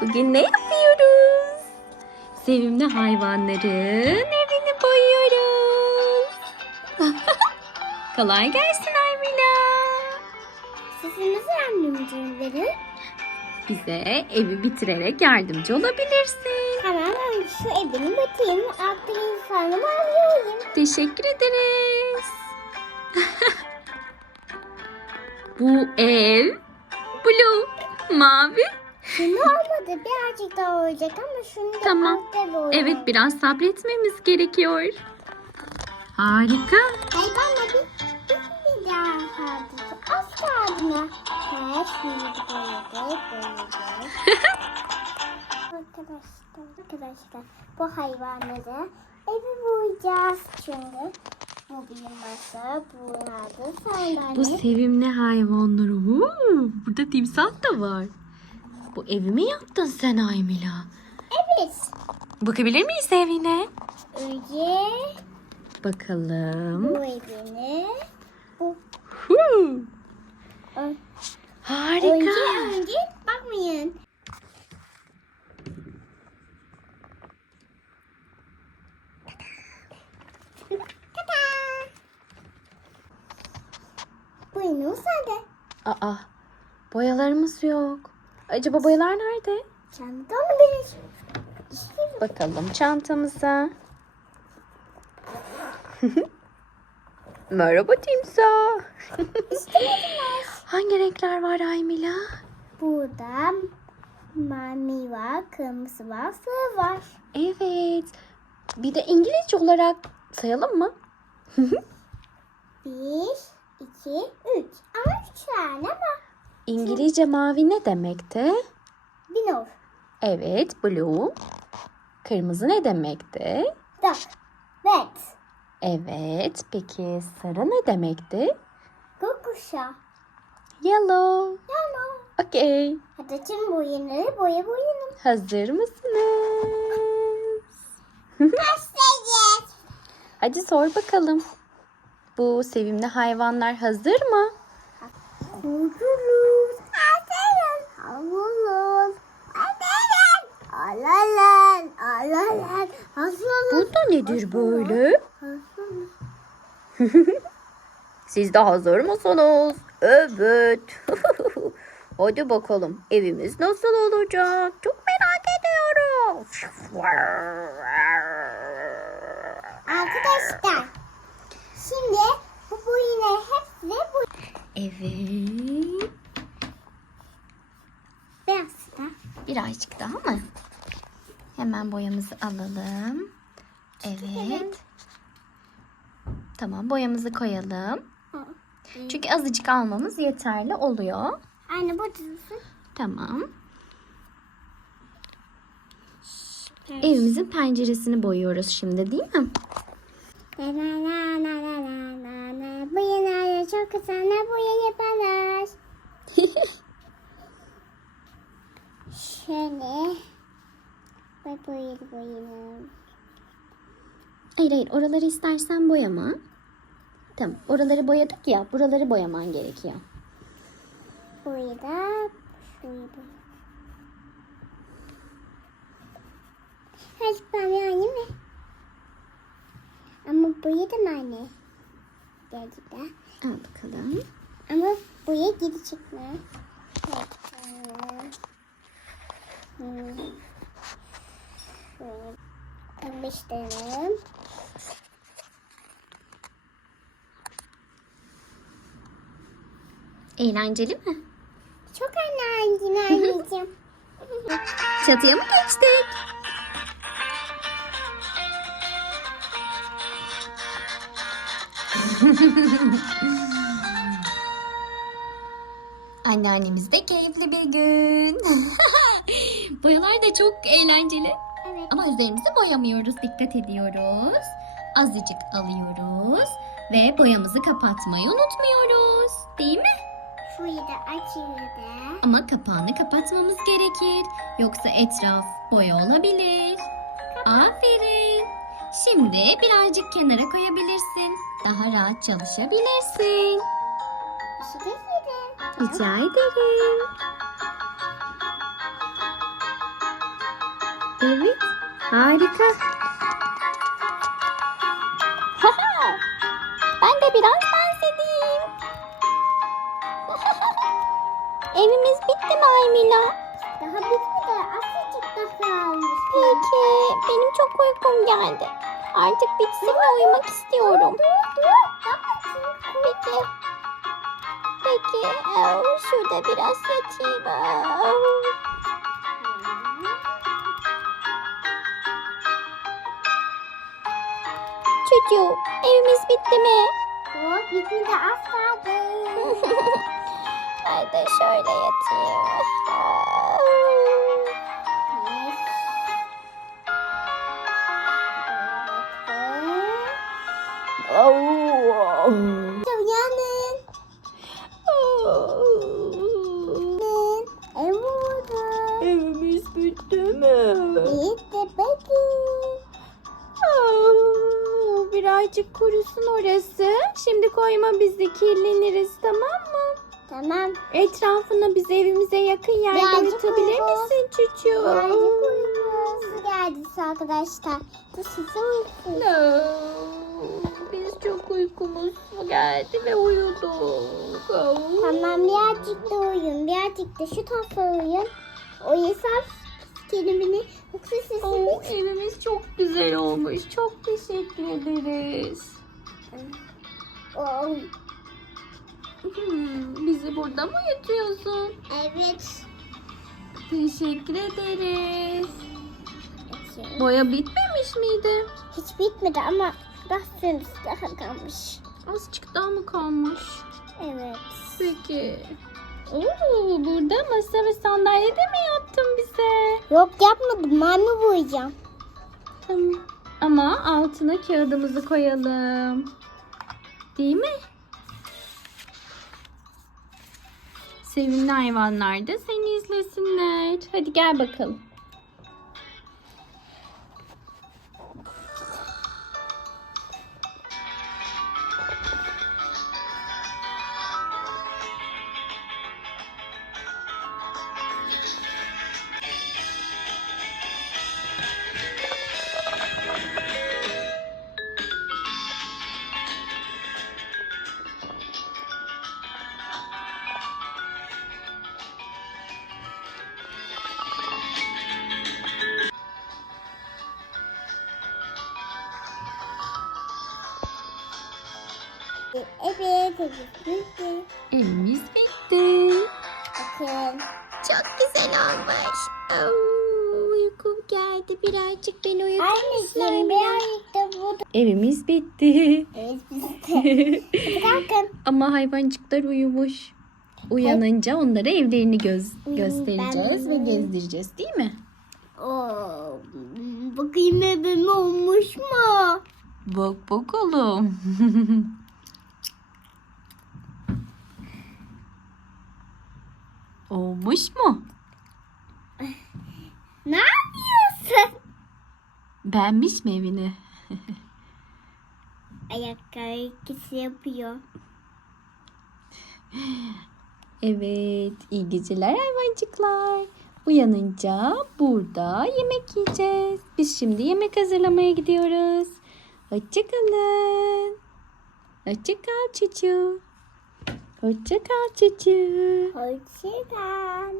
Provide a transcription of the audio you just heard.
Bugün ne yapıyoruz? Sevimli hayvanların evini boyuyoruz. Kolay gelsin Aymila. Nasıl yardımcı verin? Bize evi bitirerek yardımcı olabilirsin. Tamam ben şu evini batayım. Altta insanımı alıyorum. Teşekkür ederiz. Bu ev blue, mavi. Şunu olmadı birazcık daha olacak ama şunu da Tamam. Evet biraz sabretmemiz gerekiyor. Harika. Hayır bana bir, bir, bir daha sadece. Az kaldı mı? Evet şunu boyadık boyadık. arkadaşlar, arkadaşlar bu hayvanları evi boyayacağız çünkü. Bu bir masa, bu nerede sandalye. Bu sevimli hayvanlar. Oo, burada timsah da var. Bu evi mi yaptın sen Aymila? Evet. Bakabilir miyiz evine? Önce Bakalım. bu evini. Bu Huu, harika. önce önce bakmayın. Buyurun sen de. Aa, boyalarımız yok. Acaba boyalar nerede? Çantamı benim. İşte Bakalım çantamıza. Merhaba timsah. Hangi renkler var Aymila? burada mavi var, kırmızı var, sarı var. Evet. Bir de İngilizce olarak sayalım mı? Bir, iki, üç. Ama üç tane ama İngilizce mavi ne demekti? binor. Evet, blue. Kırmızı ne demekti? Dark, red, Evet, peki sarı ne demekti? gökkuşağı. Yellow. Yellow. Okey. Hadi tüm boyaları boya boyayalım. Hazır mısınız? Başlayacağız. Hadi sor bakalım. Bu sevimli hayvanlar hazır mı? Kuduruz. Aferin. Havulun. Aferin. Alalan. Alalan. Aslanın. Bu da nedir böyle? Siz de hazır mısınız? Evet. Hadi bakalım evimiz nasıl olacak? Çok merak ediyorum. Arkadaşlar. Şimdi bu boyaları hepsi bu. Evet. Biraz da. Birazcık daha mı? Hemen boyamızı alalım. Evet. Tamam boyamızı koyalım. Çünkü azıcık almamız yeterli oluyor. Anne bu dizisi. Tamam. Evimizin penceresini boyuyoruz şimdi değil mi? La la la la la la la la. Bu yine çok güzel boya yaparlar. Şöyle. Ve boyayı boyayalım. Hayır hayır oraları istersen boyama. Tamam oraları boyadık ya buraları boyaman gerekiyor. Boyayı da şöyle boy. Hadi bana anne mi? Ama boyadım anne. Birazcık daha. Al bakalım. Ama boya geri çıkma. Evet. Hmm. Şöyle karıştıralım. Eğlenceli mi? Çok anne anneciğim. Çatıya mı geçtik? Anneannemizde keyifli bir gün. Boyalar da çok eğlenceli. Evet. Ama üzerimizi boyamıyoruz, dikkat ediyoruz. Azıcık alıyoruz ve boyamızı kapatmayı unutmuyoruz. Değil mi? Şurayı da açıyoruz. Ama kapağını kapatmamız gerekir. Yoksa etraf boya olabilir. Aferin. Şimdi birazcık kenara koyabilirsin. Daha rahat çalışabilirsin. De yedim. Rica ederim. Evet. Harika. ben de biraz dans edeyim. Evimiz bitti mi Aymila? Daha bitmedi. Azıcık daha kalmış. Peki. Benim çok uykum geldi. Artık bitsin ve uyumak istiyorum. Dur dur. Peki. Peki. Şurada biraz yatayım. Çocuğum evimiz bitti mi? Hop bitmedi az kaldı. De şöyle yatayım. Birazcık kurusun orası. Şimdi koyma bizi kirleniriz tamam mı? Tamam. Etrafına biz evimize yakın yerde Birazcık yatabilir uyuyoruz. misin çocuğum? Birazcık uyuyoruz. Geldi arkadaşlar. Bu size uyku. No. Biz çok uykumuz geldi ve uyuduk. Tamam birazcık da uyuyun. Birazcık da şu tarafa uyuyun. Uyursam kelimini yoksa sesini. evimiz çok güzel olmuş. Çok teşekkür ederiz. Oh, Hmm, bizi burada mı yatıyorsun? evet. Teşekkür ederiz. Boya bitmemiş miydi? Hiç bitmedi ama süresi daha kalmış. Azıcık daha mı kalmış? Evet. Peki. Oo, burada masa ve sandalye de mi yaptın bize? Yok yapmadım. Maymun boyayacağım. Tamam. Ama altına kağıdımızı koyalım. Değil mi? Sevimli hayvanlar da seni izlesinler. Hadi gel bakalım. Evet. Bitti. Evimiz bitti. Bakın. Çok güzel olmuş. Oo, uykum geldi. Birazcık beni uyutur Anneciğim birazcık da burada. Evimiz bitti. Evet bitti. Ama hayvancıklar uyumuş. Uyanınca onlara evlerini göz Uyum, göstereceğiz ben ve gezdireceğiz değil mi? Oo, bakayım evim olmuş mu? Bak bakalım. Olmuş mu? Ne yapıyorsun? Beğenmiş mi evini? Ayakkabı ikisi yapıyor. Evet, iyi geceler hayvancıklar. Uyanınca burada yemek yiyeceğiz. Biz şimdi yemek hazırlamaya gidiyoruz. Hoşçakalın. Hoşçakal çocuğu. Hoşçakal çocuğu. Hoşçakal.